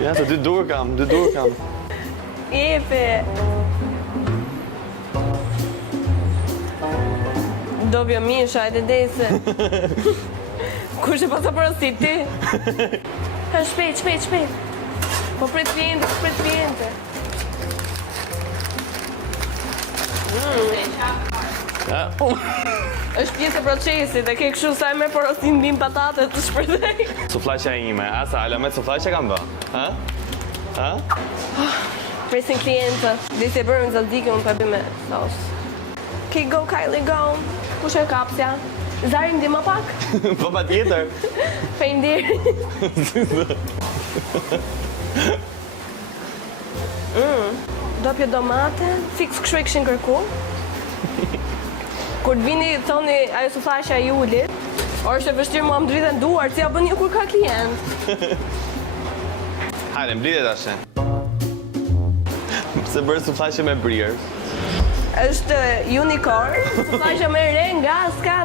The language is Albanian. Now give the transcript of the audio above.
Ja, të dy dur kam. Jepe. Do vjo Misha, e të dese. Kush e pasa porosit ti? Ha, shpejt. Po prit kliente. Ja. Është pjesë e procesit, e ke kështu sa me porosin bim patate të shpërthej. Suflaqja ime, asa ala me suflaqja kam bë? Ha? Presin klientë, dhe se bërë në zaldike unë përbi me sos. Ke go, Kylie, go. Kush e kapsja? Zari ndi më pak? Po pa tjetër. Faleminderit. Dopje domate, fix kështu e këshin kërku. Kur të vini, thoni, ajo suflaqja e Julit, është e vështirë mua më dridhen duar, si ja bën një kur ka klient. Hajde, mblidhe tashe. Se bërë suflaqe me brirë. Është unicorn, suflaqja më e re nga ska